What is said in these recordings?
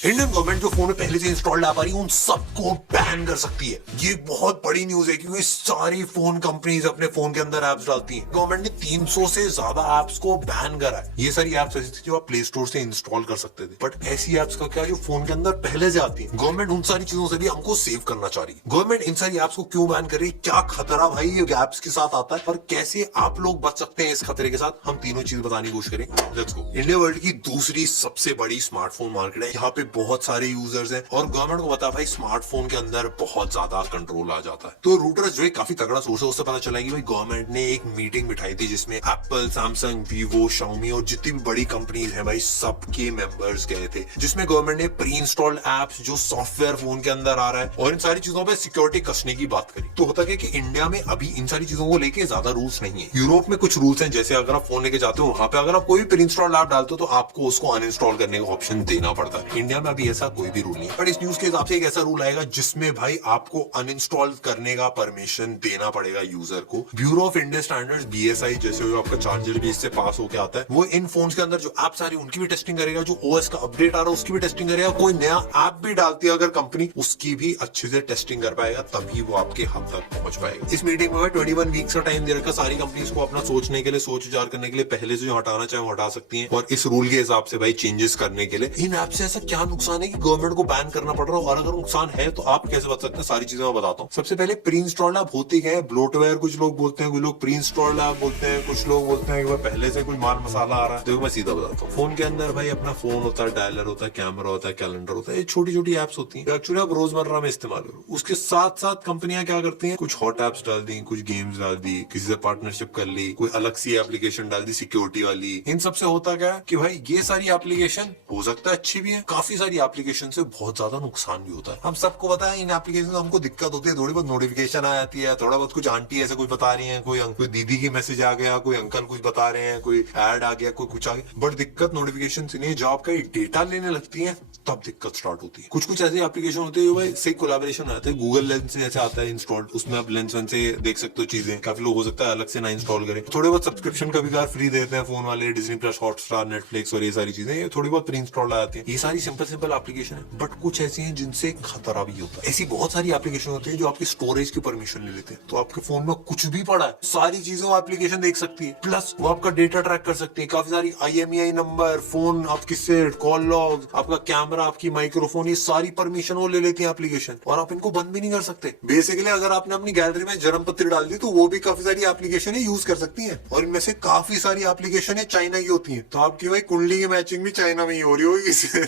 Indian government जो phone में पहले से इंस्टॉल्ड ऐप आ रही है उन सबको बैन कर सकती है। ये बहुत बड़ी न्यूज है क्योंकि सारी फोन कंपनीज अपने फोन के अंदर ऐप्स डालती हैं। गवर्नमेंट ने 300 से ज्यादा ऐप्स को बैन करा है। ये सारी ऐप्स ऐसी थी जो आप प्ले स्टोर से इंस्टॉल कर सकते थे, बट ऐसी ऐप्स का क्या जो फोन के अंदर पहले से आती है। गवर्नमेंट उन सारी चीजों से भी हमको सेव करना चाह रही है। गवर्नमेंट इन सारी ऐप्स को क्यों बैन कर रही है, क्या खतरा भाई ये ऐप्स के साथ आता है और कैसे आप लोग बच सकते हैं इस खतरे के साथ, हम तीनों चीज बताने की कोशिश करें। Let's go. इंडिया वर्ल्ड की दूसरी सबसे बड़ी स्मार्टफोन मार्केट है। यहाँ पे बहुत सारे यूजर्स हैं और गवर्नमेंट को पता है भाई स्मार्टफोन के अंदर बहुत ज्यादा कंट्रोल आ जाता है। तो रूटर्स जो है काफी तगड़ा सोर्स है, उससे पता चला कि भाई गवर्नमेंट ने एक मीटिंग बिठाई थी जिसमें एप्पल, सैमसंग, वीवो, शाओमी और जितनी भी बड़ी कंपनीज हैं भाई सबके मेंबर्स गए थे, जिसमें गवर्नमेंट ने प्री इंस्टॉल्ड एप्स जो सॉफ्टवेयर फोन के अंदर आ रहा है और इन सारी चीजों पर सिक्योरिटी कसने की बात करी। तो होता क्या कि इंडिया में अभी इन सारी चीजों को लेके ज्यादा रूल्स नहीं है। यूरोप में कुछ रूल्स हैं, जैसे अगर आप फोन लेके जाते हो वहां पे अगर आप कोई भी प्री इंस्टॉल्ड ऐप डालते हो तो आपको उसको अनइंस्टॉल करने का ऑप्शन देना पड़ता है। इंडिया में अभी ऐसा कोई भी रूल नहीं है, बट इस न्यूज के हिसाब से एक ऐसा रूल आएगा जिसमें भाई आपको अनइंस्टॉल करने का परमिशन देना पड़ेगा यूजर को। Bureau of Indian standards BSI जैसे जो आपका चार्जर भी इससे पास होकर आता है, वो इन फोन्स के अंदर जो ऐप्स आ रही है उनकी भी टेस्टिंग करेगा, जो OS का अपडेट आ रहा है उसकी भी टेस्टिंग करेगा। कोई नया ऐप भी डालती है अगर कंपनी, उसकी भी अच्छे से टेस्टिंग कर पाएगा, तभी वो आपके हद तक पहुंच पाएगा। इस मीटिंग में 21 वीक्स का टाइम दे रखा सारी कंपनीज को अपना सोचने के लिए, सोच विचार करने के लिए, पहले से जो हटाना चाहे वो हटा सकती है और इस रूल के हिसाब से भाई चेंजेस करने के लिए। इन ऐप से ऐसा क्या नुकसान है कि गवर्नमेंट को बैन करना पड़ रहा है, और अगर नुकसान है तो आप कैसे बच सकते हैं, सारी चीजें मैं बताता हूँ। सबसे पहले प्री इंस्टॉल्ड ऐप होती है ब्लोटवेयर, कुछ लोग बोलते हैं, कुछ लोग प्री इंस्टॉल्ड ऐप बोलते हैं, कुछ लोग बोलते हैं कि पहले से कोई माल मसाला आ रहा है। देखो मैं सीधा बताता हूँ, फोन के अंदर भाई अपना फोन होता है, डायलर होता है, कैमरा होता है, कैलेंडर होता है, ये छोटी छोटी एप्स होती है एक्चुअली आप रोजमर्रा में इस्तेमाल करो। उसके साथ साथ कंपनियां क्या करती हैं, कुछ हॉट एप्स डाल दी, कुछ गेम्स डाल दी, किसी से पार्टनरशिप कर ली, कोई अलग सी एप्लीकेशन डाल दी सिक्योरिटी वाली। इन सबसे होता क्या कि भाई ये सारी एप्लीकेशन हो सकता है अच्छी भी है, काफी सारी एप्लीकेशन से बहुत ज्यादा नुकसान भी होता है। हम सबको पता है इन एप्लीकेशन से हमको दिक्कत होती है, थोड़ी बहुत नोटिफिकेशन आ जाती है, थोड़ा बहुत कुछ आंटी ऐसे कुछ बता रही है, कोई दीदी की मैसेज आ गया, कोई अंकल कुछ बता रहे हैं, कोई ऐड आ गया, कोई कुछ आ गया, बट दिक्कत नोटिफिकेशन से नहीं, जब आपका डेटा लेने लगती है तब दिक्कत स्टार्ट होती है। कुछ कुछ ऐसी एप्लीकेशन होती है जो भाई सही कोलैबोरेशन आते हैं, गूगल लेंस से जैसे आता है इंस्टॉल्ड, उसमें आप लेंस वन से देख सकते हो चीजें। काफी लोग हो सकता है अलग से ना इंस्टॉल करें, थोड़े बहुत सब्सक्रिप्शन कभी कभार फ्री देते हैं फोन वाले, डिज्नी प्लस, हॉटस्टार, नेटफ्लिक्स और ये सारी चीजें, ये थोड़ी बहुत प्री इंस्टॉल्ड आ जाती है। ये सारी सिंपल एप्लीकेशन है, बट कुछ ऐसी हैं जिनसे खतरा भी होता है। ऐसी बहुत सारी एप्लीकेशन होती है जो आपकी स्टोरेज की परमिशन ले लेते हैं, तो आपके फोन में कुछ भी पड़ा है सारी चीजें वो एप्लीकेशन देख सकती है, प्लस वो आपका डेटा ट्रैक कर सकती है। काफी सारी IMEI नंबर, फोन आप किससे, कॉल लॉग, आपका कैमरा, आपकी माइक्रोफोन, ये सारी परमिशन वो ले लेती है एप्लीकेशन, और आप इनको बंद भी नहीं कर सकते। बेसिकली अगर आपने अपनी गैलरी में जन्म पत्री डाल दी तो वो भी काफी सारी एप्लीकेशन यूज कर सकती है, और इनमें से काफी सारी एप्लीकेशन चाइना की होती है, तो आपकी भाई कुंडली की मैचिंग भी चाइना में ही हो रही होगी इससे।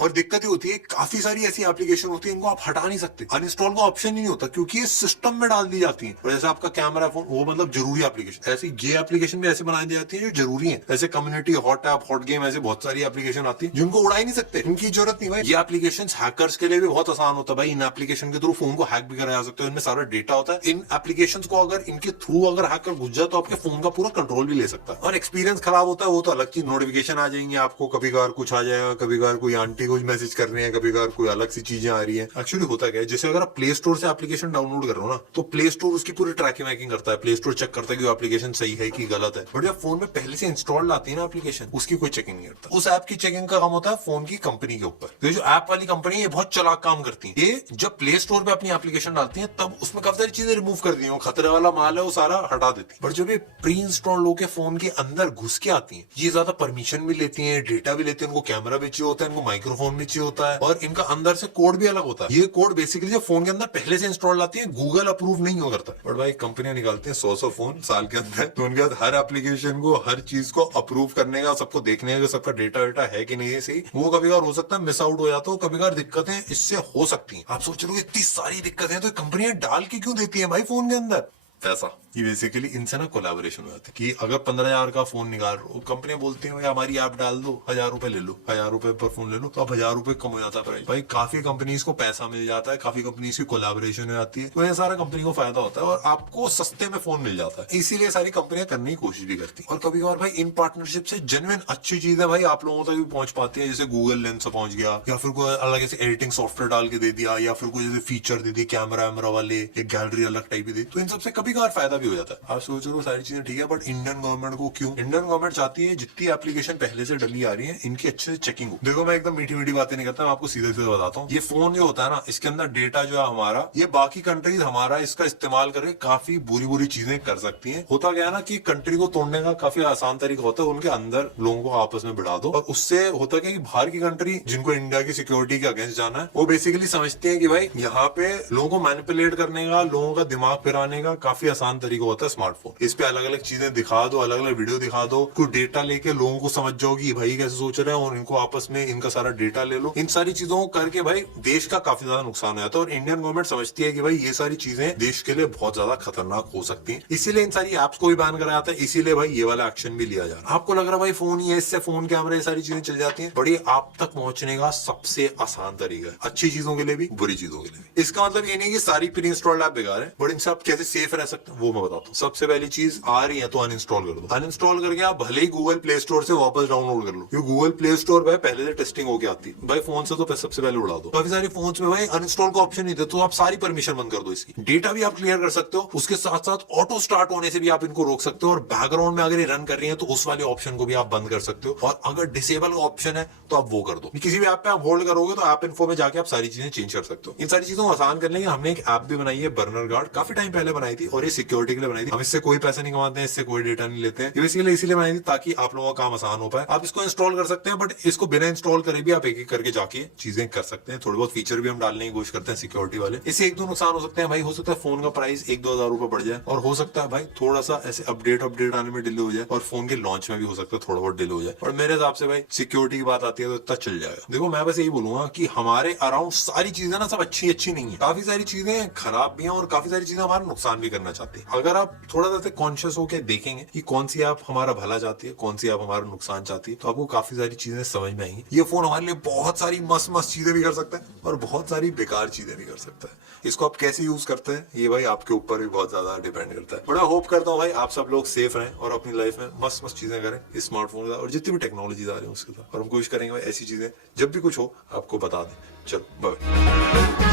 और दिक्कत ये होती है काफी सारी ऐसी एप्लीकेशन होती है इनको आप हटा नहीं सकते, अनइंस्टॉल का ऑप्शन ही नहीं होता क्योंकि ये सिस्टम में डाल दी जाती है। और जैसे आपका कैमरा फोन, वो मतलब जरूरी एप्लीकेशन, ऐसी ये एप्लीकेशन भी ऐसे बनाई दी जाती है जो जरूरी है। ऐसे community, hot app, hot game, ऐसे बहुत सारी एप्लीकेशन आती है जिनको उड़ा ही नहीं सकते, इनकी जरूरत नहीं भाई। ये एप्लीकेशन हैकर्स के लिए भी बहुत आसान होता है भाई, इन एप्लीकेशन के थ्रू फोन को हैक भी करा जा सकता है, इनमें सारा डेटा होता है। इन एप्लीकेशन को अगर इनके थ्रू अगर हैकर घुस जाए तो आपके फोन का पूरा कंट्रोल भी ले सकता है, और एक्सपीरियंस खराब होता है वो तो अलग चीज। नोटिफिकेशन आ जाएंगे आपको, कभी कभार कुछ आ जाएगा, कभी कभार कोई आंटी कुछ मैसेज कर रही है, कभी कभार कोई अलग सी चीजें आ रही है। एक्चुअली होता क्या है, जैसे अगर आप प्ले स्टोर से एप्लीकेशन डाउनलोड कर रहे हो ना, तो प्ले स्टोर उसकी पूरी ट्रैकिंग वैकिंग करता है, प्ले स्टोर चेक करता है कि वो एप्लीकेशन सही है कि गलत है। बट जब फोन में पहले से इंस्टॉल्ड आती है ना एप्लीकेशन, उसकी कोई चेकिंग नहीं करता। उस ऐप की चेकिंग का काम होता है फोन की कंपनी के ऊपर। तो जो ऐप वाली कंपनी है बहुत चालाक काम करती है, ये जब प्ले स्टोर पे अपनी एप्लीकेशन डालती है तब उसमें काफी सारी चीजें रिमूव कर दी है, खतरे वाला माल है वो सारा हटा देती है। बट जब ये प्री इंस्टॉल होकर फोन के अंदर घुस के आती है, ये ज्यादा परमिशन भी लेती है, डेटा भी लेती है, उनको कैमरा भी चाहिए होता है, इनको माइक्रोफोन भी चाहिए होता है, और इनका अंदर से कोड भी अलग होता है। ये कोड बेसिकली जो फोन के अंदर पहले से इंस्टॉल आती है, गूगल अप्रूव नहीं हो करता। बट भाई कंपनियां निकालती हैं 100 फोन साल के अंदर, तो उनके बाद हर एप्लीकेशन को, हर चीज को अप्रूव करने का, सबको देखने का सबका डेटा वेटा है कि नहीं है सही, वो कभी कभार हो सकता है मिस आउट हो जाता हो, कभी कभार दिक्कतें इससे हो सकती हैं। आप सोच रहे हो इतनी सारी दिक्कतें हैं तो कंपनियां डाल के क्यों देती है भाई फोन के अंदर पैसा? ये बेसिकली इनसे ना कोलैबोरेशन हो जाती है कि अगर 15,000 का फोन निकाल रहे हो, कंपनियां बोलती हैं भाई हमारी ऐप डाल दो, 1,000 रुपए ले लो, 1,000 रुपए पर फोन ले लो, तो अब 1,000 रुपए कम हो जाता है भाई। काफी कंपनीज को पैसा मिल जाता है, काफी कंपनीज की कोलैबोरेशन हो जाती है, तो ये सारा कंपनी को फायदा होता है और आपको सस्ते में फोन मिल जाता है। इसीलिए सारी कंपनियां करने की कोशिश भी करती है। और कभी कभार भाई इन पार्टनरशिप से जेन्युइन अच्छी चीजें भाई आप लोगों तक भी पहुंच पाती है, जैसे गूगल लेंस से पहुंच गया, या फिर कोई अलग ऐसे एडिटिंग सॉफ्टवेयर डाल के दे दिया, या फिर कोई जैसे फीचर दे दी कैमरा वाले, एक गैलरी अलग टाइप की दी, तो इन सबसे कभी कभी कभार फायदा भी हो जाता है। आप सोच रहे हो सारी चीजें ठीक है, बट इंडियन गवर्नमेंट को क्यों? इंडियन गवर्नमेंट चाहती है जितनी एप्लीकेशन पहले से डली आ रही है इनकी अच्छे से चेकिंग हो। देखो मैं एकदम मीठी मीठी बातें नहीं करता, मैं आपको सीधे सीधे बताता हूँ। ये फोन जो होता है ना, इसके अंदर डेटा जो है हमारा, ये बाकी कंट्रीज हमारा इसका इस्तेमाल करके काफी बुरी बुरी चीजें कर सकती है। होता क्या है ना कि कंट्री को तोड़ने का काफी आसान तरीका होता है, उनके अंदर लोगों को आपस में बिठा दो, और उससे होता क्या कि बाहर की कंट्री जिनको इंडिया की सिक्योरिटी के अगेंस्ट जाना है, वो बेसिकली समझते हैं कि भाई यहाँ पे लोगों को मैनिपुलेट करने का, लोगों का दिमाग फिराने का काफी आसान तरीका होता है स्मार्टफोन। इस पे अलग अलग चीजें दिखा दो, अलग अलग वीडियो दिखा दो, कुछ डेटा लेके लोगों को समझ जाओ कि भाई कैसे सोच रहे हैं, और इनको आपस में इनका सारा डेटा ले लो। इन सारी चीजों को करके भाई देश का काफी ज्यादा नुकसान हो जाता है, और इंडियन गवर्नमेंट समझती है कि भाई ये सारी चीजें देश के लिए बहुत ज्यादा खतरनाक हो सकती है, इसीलिए इन सारी एप्स को भी बैन करा जाता है, इसीलिए भाई ये वाला एक्शन भी लिया जा रहा है। आपको लग रहा है भाई फोन ही है, इससे फोन कैमरा ये सारी चीजें चल जाती है, बड़ी आप तक पहुंचने का सबसे आसान तरीका है, अच्छी चीजों के लिए भी बुरी चीजों के लिए भी। इसका मतलब ये नहीं कि सारी प्री इंस्टॉल्ड ऐप बेकार है, बट इनसे आप कैसे सेफ रह सकते हैं वो मैं बताता हूँ। सबसे पहली चीज, आ रही है तो अनइंस्टॉल कर दो। अनइंस्टॉल करके आप भले ही गूगल प्ले स्टोर से वापस डाउनलोड कर लो, क्योंकि गूगल प्ले स्टोर पे पहले से टेस्टिंग होके आती है भाई, फोन से तो सबसे पहले उड़ा दो। काफी सारे फोन में भाई अनइंस्टॉल का ऑप्शन नहीं देते, तो आप सारी परमिशन बंद कर दो, इसकी डेटा भी आप क्लियर कर सकते हो, उसके साथ साथ ऑटो स्टार्ट होने से भी आप इनको रोक सकते हो, और बैकग्राउंड में अगर ये रन कर रही है तो उस वाले ऑप्शन को भी आप बंद कर सकते हो, और अगर डिसेबल का ऑप्शन है तो आप वो कर दो। किसी भी ऐप पे आप होल्ड करोगे तो ऐप इन्फो में जाके आप सारी चीजें चेंज कर सकते हो। इन सारी चीजों को आसान करने के लिए हमने एक ऐप भी बनाई है, बर्नर गार्ड, काफी टाइम पहले बनाई थी, और ये सिक्योरिटी के लिए बनाई थी। हम इससे कोई पैसा नहीं कमाते हैं, इससे कोई डेटा नहीं लेते हैं, बेसिकली इसीलिए बनाई थी ताकि आप लोगों का काम आसान हो पाए। आप इसको इंस्टॉल कर सकते हैं, बट इसको बिना इंस्टॉल करे भी आप एक एक करके जाके चीजें कर सकते हैं। थोड़े बहुत फीचर भी हम डालने की कोशिश करते हैं सिक्योरिटी वाले। इससे एक दो नुकसान हो सकते हैं भाई, हो सकता है फोन का प्राइस 1-2 हज़ार रुपए बढ़ जाए, और हो सकता है भाई थोड़ा सा ऐसे अपडेट आने में डिले हो जाए, और फोन के लॉन्च में भी हो सकता है थोड़ा बहुत डिले हो जाए, और मेरे हिसाब से भाई सिक्योरिटी की बात आती है तो इतना चल जाएगा। देखो मैं बस यही बोलूंगा कि हमारे अराउंड सारी चीजें ना सब अच्छी नहीं है, काफी सारी चीजें खराब भी हैं, और काफी सारी चीजें हमारा नुकसान भी करना चाहती है। अगर आप थोड़ा सा कॉन्शियस होकर देखेंगे कि कौन सी ऐप हमारा भला चाहती है, कौन सी ऐप हमारा नुकसान चाहती है, तो आपको काफी सारी चीजें समझ में आएंगी। ये फोन हमारे लिए बहुत सारी मस्त चीजें भी कर सकता है, और बहुत सारी बेकार चीजें भी कर सकता है। इसको आप कैसे यूज करते हैं ये भाई आपके ऊपर भी बहुत ज्यादा डिपेंड करता है। बड़ा होप करता हूँ भाई आप सब लोग सेफ रहें और अपनी लाइफ में मस्त चीजें करें इस स्मार्टफोन के साथ, और जितनी भी टेक्नोलॉजी आ रही है उसके साथ, और हम कोशिश करेंगे भाई ऐसी चीजें जब भी कुछ हो आपको बता दें। चलो बाय।